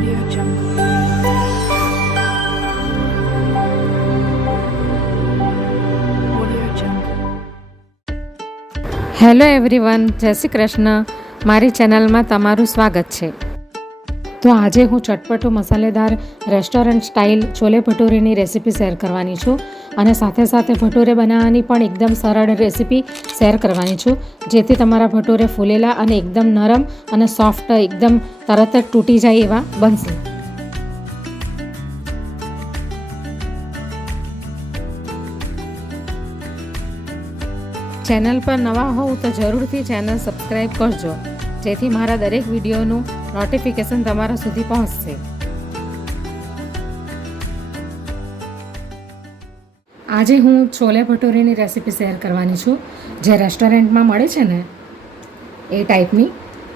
Audio Jungle. Audio Jungle. Hello everyone, જય શ્રી કૃષ્ણ. મારી ચેનલમાં તમારું સ્વાગત છે. તો આજે હું ચટપટું મસાલેદાર રેસ્ટોરન્ટ સ્ટાઇલ છોલે ભટૂરેની રેસીપી શેર કરવાની છું અને સાથે સાથે ભટૂરે બનાવવાની પણ એકદમ સરળ રેસીપી શેર કરવાની છું, જેથી તમારા ભટૂરે ફૂલેલા અને એકદમ નરમ અને સોફ્ટ એકદમ તરત જ તૂટી જાય એવા બનશે. ચેનલ પર નવા હોવ તો જરૂરથી ચેનલ સબસ્ક્રાઈબ કરજો, જેથી મારા દરેક વિડીયોનું નોટિફિકેશન તમારા સુધી પહોંચશે. આજે હું છોલે ભટૂરેની રેસીપી શેર કરવાની છું, જે રેસ્ટોરન્ટમાં મળે છે ને એ ટાઈપની.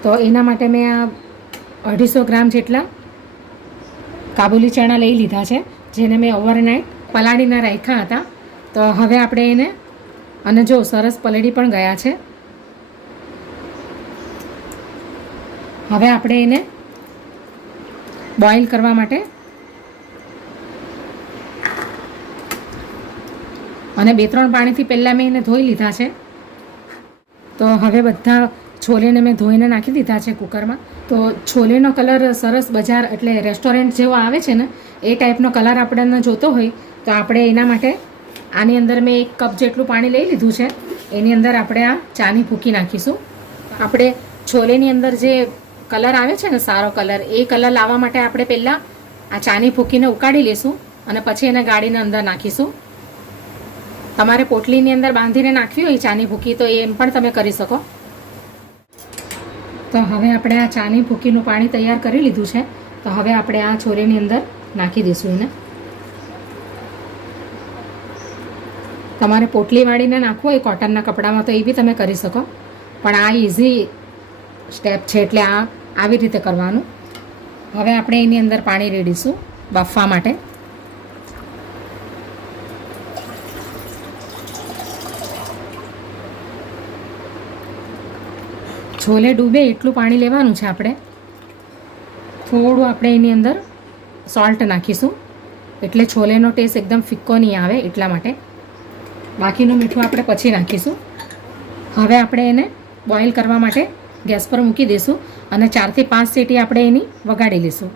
તો એના માટે મેં આ 250 ગ્રામ જેટલા કાબુલી ચણા લઈ લીધા છે, જેને મેં ઓવરનાઇટ પલાળીને રાખ્યા હતા. તો હવે આપણે એને, અને જો સરસ પલળી પણ ગયા છે, હવે આપણે એને બોઇલ કરવા માટે અને 2-3 પાણીથી પહેલાં મેં એને ધોઈ લીધા છે. તો હવે બધા છોલેને મેં ધોઈને નાખી દીધા છે કુકરમાં. તો છોલેનો કલર સરસ બજાર એટલે રેસ્ટોરન્ટ જેવો આવે છે ને એ ટાઈપનો કલર આપણને જોતો હોય તો આપણે એના માટે આની અંદર મેં 1 કપ જેટલું પાણી લઈ લીધું છે. એની અંદર આપણે આ ચાની ભૂકી નાખીશું. આપણે છોલેની અંદર જે કલર આવે છે ને સારો કલર, એ કલર લાવવા માટે આપણે પહેલાં આ ચાની ભૂકીને ઉકાળી લઈશું અને પછી એને ગાળીને અંદર નાખીશું. તમારે પોટલીની અંદર બાંધીને નાખવી હોય ચાની ભૂકી તો એમ પણ તમે કરી શકો. તો હવે આપણે આ ચાની ભૂકીનું પાણી તૈયાર કરી લીધું છે. તો હવે આપણે આ છોલેની અંદર નાખી દઈશું એને. તમારે પોટલી વાળીને નાખવું હોય કોટનના કપડામાં તો એ બી તમે કરી શકો, પણ આ ઇઝી સ્ટેપ છે એટલે આ આવી રીતે કરવાનું. હવે આપણે એની અંદર પાણી રેડીશું બાફવા માટે. છોલે ડૂબે એટલું પાણી લેવાનું છે આપણે. થોડું આપણે એની અંદર સોલ્ટ નાખીશું, એટલે છોલેનો ટેસ્ટ એકદમ ફિક્કો નહીં આવે એટલા માટે. બાકીનું મીઠું આપણે પછી નાખીશું. હવે આપણે એને બોઇલ કરવા માટે ગેસ પર મૂકી દઈશું અને 4 થી 5 સીટી આપણે એની વગાડી લઈશું.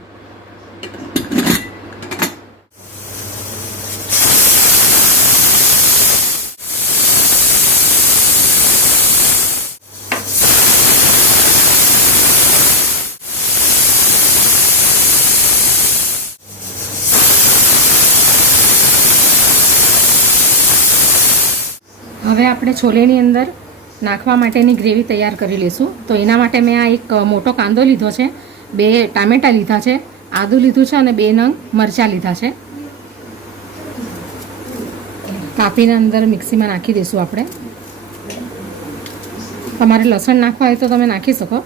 હવે આપણે છોલેની અંદર નાખવા માટેની ગ્રેવી તૈયાર કરી લઈશું. તો એના માટે મેં આ એક મોટો કાંદો લીધો છે, 2 ટામેટાં લીધા છે, આદું લીધું છે અને 2 નંગ મરચાં લીધા છે. કાપીને અંદર મિક્સીમાં નાખી દઈશું આપણે. તમારે લસણ નાખવા હોય તો તમે નાખી શકો.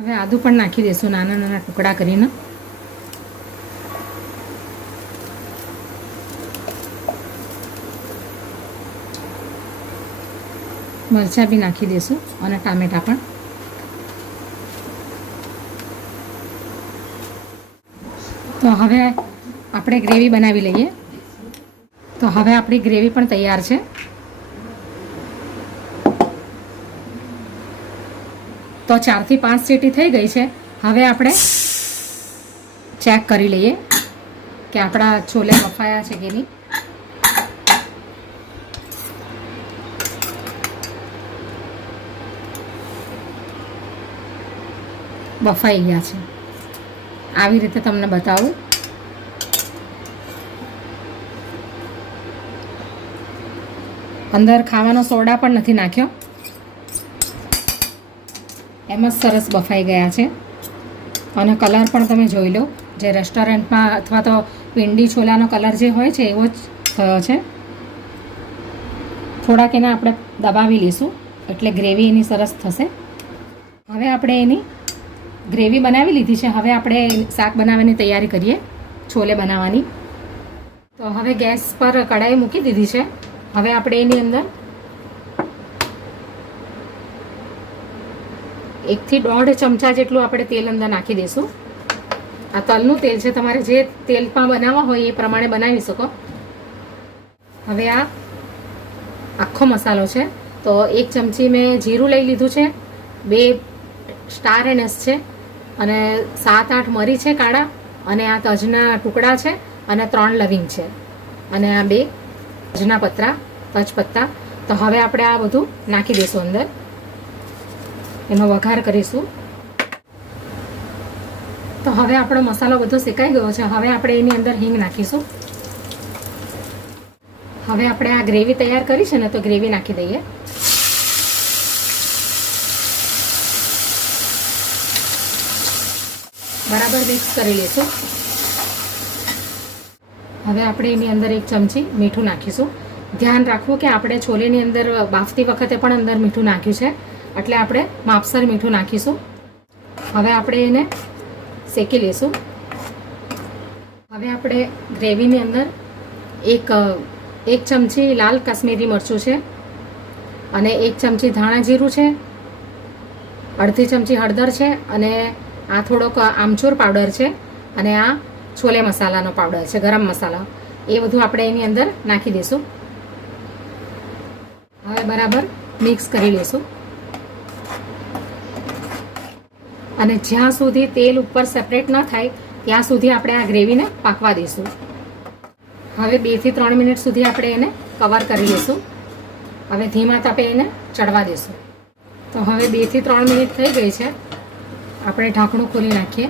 હવે આદું પણ નાખી દઈશું નાના નાના ટુકડા કરીને. મરચાં બી નાખી દઈશું અને ટામેટાં પણ. તો હવે આપણે ગ્રેવી બનાવી લઈએ. તો હવે આપણી ગ્રેવી પણ તૈયાર છે. તો 4 થી 5 સીટી થઈ ગઈ છે. હવે આપણે ચેક કરી લઈએ કે આપણા છોલે બફાયા છે કે નહીં. બફાઈ ગયા છે. આવી રીતે તમને બતાવું. અંદર ખાવાનો સોડા પણ નથી નાખ્યો, એમ જ સરસ બફાઈ ગયા છે. અને કલર પણ તમે જોઈ લો, જે રેસ્ટોરન્ટમાં અથવા તો પિંડી છોલાનો કલર જે હોય છે એવો જ થયો છે. થોડાક એને આપણે દબાવી લઈશું એટલે ગ્રેવી એની સરસ થશે. હવે આપણે એની ગ્રેવી બનાવી લીધી છે. હવે આપણે શાક બનાવવાની તૈયારી કરીએ, છોલે બનાવવાની. તો હવે ગેસ પર કઢાઈ મૂકી દીધી છે. હવે આપણે એની અંદર 1 થી 1.5 ચમચા જેટલું આપણે તેલ અંદર નાખી દઈશું. આ તલનું તેલ છે, તમારે જે તેલમાં બનાવવા હોય એ પ્રમાણે બનાવી શકો. હવે આ આખો મસાલો છે, તો 1 ચમચી મેં જીરું લઈ લીધું છે, 2 સ્ટાર એનસ છે, અને 7-8 મરી છે કાળા, અને આ તજના ટુકડા છે, અને 3 લવિંગ છે, અને આ 2 તજના પત્તા, તજપત્તા. તો હવે આપણે આ બધું નાખી દઈશું અંદર, એનો વઘાર કરીશું. તો હવે આપણો મસાલો બધો શેકાઈ ગયો છે. હવે આપણે એની અંદર હિંગ નાખીશું. હવે આપણે આ ગ્રેવી તૈયાર કરી છે ને, તો ગ્રેવી નાખી દઈએ. બરાબર મિક્સ કરી લઈશું. હવે આપણે એની અંદર 1 ચમચી મીઠું નાખીશું. ધ્યાન રાખવું કે આપણે છોલેની અંદર બાફતી વખતે પણ અંદર મીઠું નાખ્યું છે, એટલે આપણે માપસર મીઠું નાખીશું. હવે આપણે એને શેકી લઈશું. હવે આપણે ગ્રેવીની અંદર એક ચમચી લાલ કાશ્મીરી મરચું છે, અને 1 ચમચી ધાણા જીરું છે, અડધી ચમચી હળદર છે, અને આ થોડોક આમચૂર પાવડર છે, અને આ છોલે મસાલાનો પાવડર છે, ગરમ મસાલા. એ બધું આપણે એની અંદર નાખી દઈશું. હવે બરાબર મિક્સ કરી લઈશું, અને જ્યાં સુધી તેલ ઉપર સેપરેટ ન થાય ત્યાં સુધી આપણે આ ગ્રેવીને પાકવા દઈશું. હવે 2 થી 3 મિનિટ સુધી આપણે એને કવર કરી લઈશું. હવે ધીમા તાપે એને ચડવા દઈશું. તો હવે 2 થી 3 મિનિટ થઈ ગઈ છે. આપણે ઢાંકણું ખોલી નાખીએ.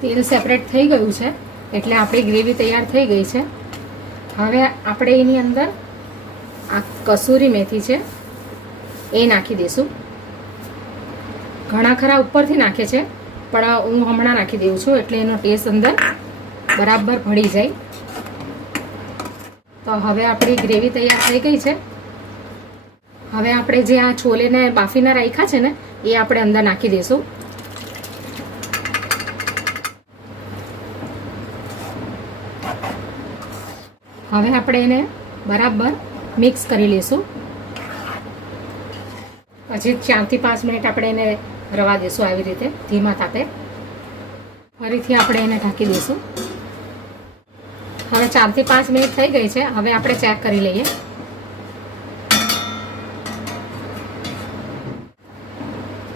તેલ સેપરેટ થઈ ગયું છે, એટલે આપણી ગ્રેવી તૈયાર થઈ ગઈ છે. હવે આપણે એની અંદર આ કસૂરી મેથી છે એ નાખી દઈશું. ઘણા ખરા ઉપરથી નાખે છે, પણ હું હમણાં નાખી દઉં છું, એટલે એનો ટેસ્ટ અંદર બરાબર ભળી જાય. તો હવે આપણી ગ્રેવી તૈયાર થઈ ગઈ છે. હવે આપણે જે આ છોલેને બાફીને રાખ્યા છે ને, એ આપણે અંદર નાખી દઈશું. હવે આપણે એને બરાબર મિક્સ કરી લઈશું. પછી 4 થી 5 મિનિટ આપણે એને રવા દઈશું આવી રીતે ધીમા તાપે. ફરીથી આપણે એને ઢાંકી દઈશું. હવે 4 થી 5 મિનિટ થઈ ગઈ છે. હવે આપણે ચેક કરી લઈએ.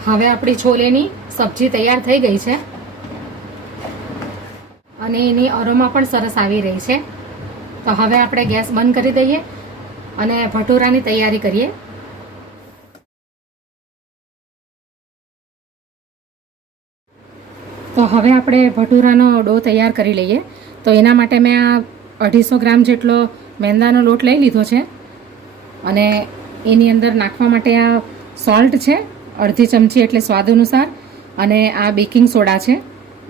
હવે આપણી છોલેની સબ્જી તૈયાર થઈ ગઈ છે, અને એની અરોમા પણ સરસ આવી રહી છે. તો હવે આપણે ગેસ બંધ કરી દઈએ અને ભટુરાની તૈયારી કરીએ. તો હવે આપણે ભટુરાનો ડો તૈયાર કરી લઈએ. તો એના માટે મેં આ 250 ગ્રામ જેટલો મેંદાનો લોટ લઈ લીધો છે, અને એની અંદર નાખવા માટે આ સોલ્ટ છે અડધી ચમચી, એટલે સ્વાદ અનુસાર, અને આ બેકિંગ સોડા છે,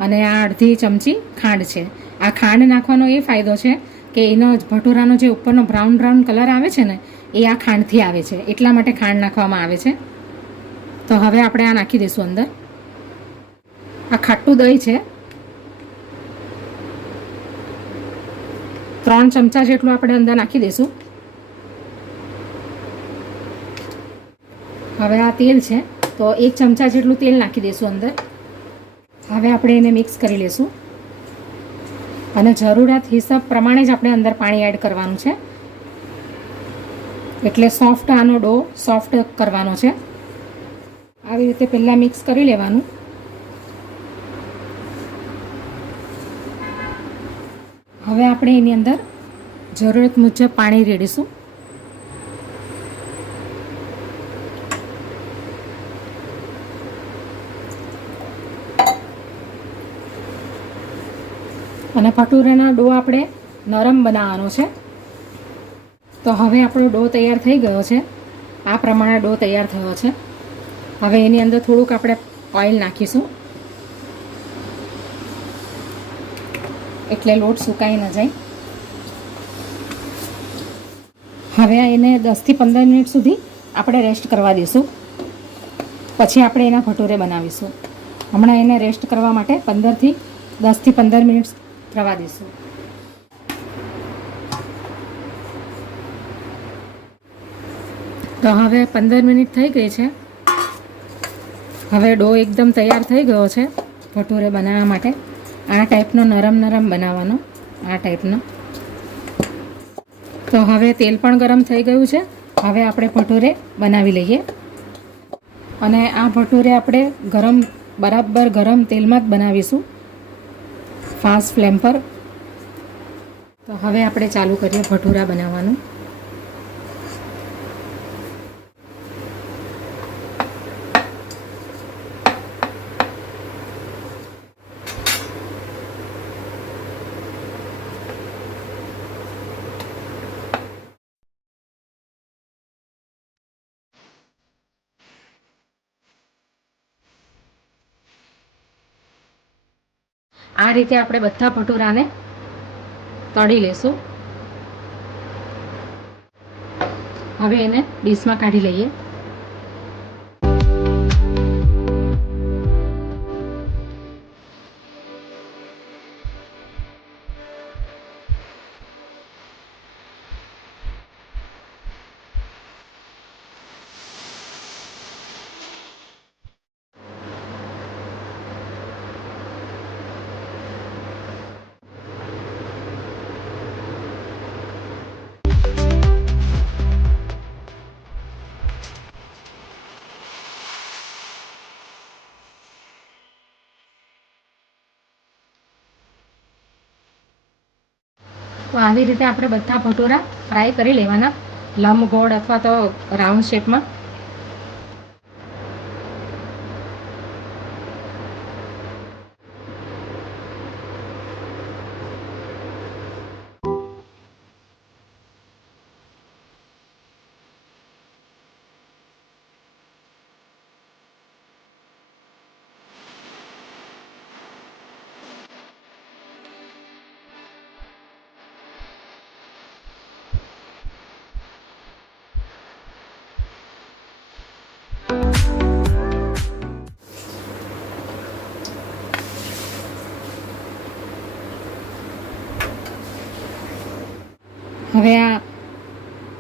અને આ અડધી ચમચી ખાંડ છે. આ ખાંડ નાખવાનો એ ફાયદો છે કે એનો ભટુરાનો જે ઉપરનો બ્રાઉન કલર આવે છે ને, એ આ ખાંડથી આવે છે, એટલા માટે ખાંડ નાખવામાં આવે છે. તો હવે આપણે આ નાખી દઈશું અંદર. આ ખાટું દહીં છે, 3 ચમચા જેટલું આપણે અંદર નાખી દઈશું. હવે આ તેલ છે, તો 1 ચમચા જેટલું તેલ નાખી દઈશું અંદર. હવે આપણે એને મિક્સ કરી લઈશું, અને જરૂરિયાત હિસાબ પ્રમાણે જ આપણે અંદર પાણી એડ કરવાનું છે, એટલે સોફ્ટ આનો ડો સોફ્ટ કરવાનો છે. આવી રીતે પહેલાં મિક્સ કરી લેવાનું. હવે આપણે એની અંદર જરૂરત મુજબ પાણી રેડીશું. અને ભટુરાનો ડો આપણે નરમ બનાવવાનો છે. તો હવે આપણો ડો તૈયાર થઈ ગયો છે. આ પ્રમાણે ડો તૈયાર થયો છે. હવે એની અંદર થોડુંક આપણે ઓઇલ નાખીશું, એટલે લોટ સુકાઈ ન જાય. હવે એને 10 થી 15 મિનિટ સુધી આપણે રેસ્ટ કરવા દઈશું. પછી આપણે એના ભટુરે બનાવીશું. હમણાં એને રેસ્ટ કરવા માટે 10 થી 15 મિનિટ રવા દઈશું. તો હવે 15 મિનિટ થઈ ગઈ છે. હવે ડો એકદમ તૈયાર થઈ ગયો છે ભટુરે બનાવવા માટે. આ ટાઈપનો નરમ નરમ બનાવવાનો, આ ટાઈપનો. તો હવે તેલ પણ ગરમ થઈ ગયું છે. હવે આપણે ભટુરે બનાવી લઈએ. અને આ ભટુરે આપણે બરાબર ગરમ તેલમાં જ બનાવીશું, ફાસ્ટ ફ્લેમ પર. તો હવે આપણે ચાલુ કરીએ ભટુરા બનાવવાનું. આ રીતે આપણે બધા ભટુરાને તળી લેશું. હવે એને ડીશમાં કાઢી લઈએ. તો આવી રીતે આપણે બધા ભટુરા ફ્રાય કરી લેવાના, લંબગોળ અથવા તો રાઉન્ડ શેપમાં. હવે આ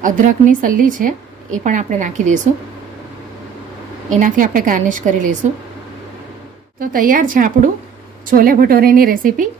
અદરકની સલ્લી છે એ પણ આપણે નાખી દઈશું. એનાથી આપણે ગાર્નિશ કરી લઈશું. તો તૈયાર છે આપણું છોલે ભટોરેની રેસીપી.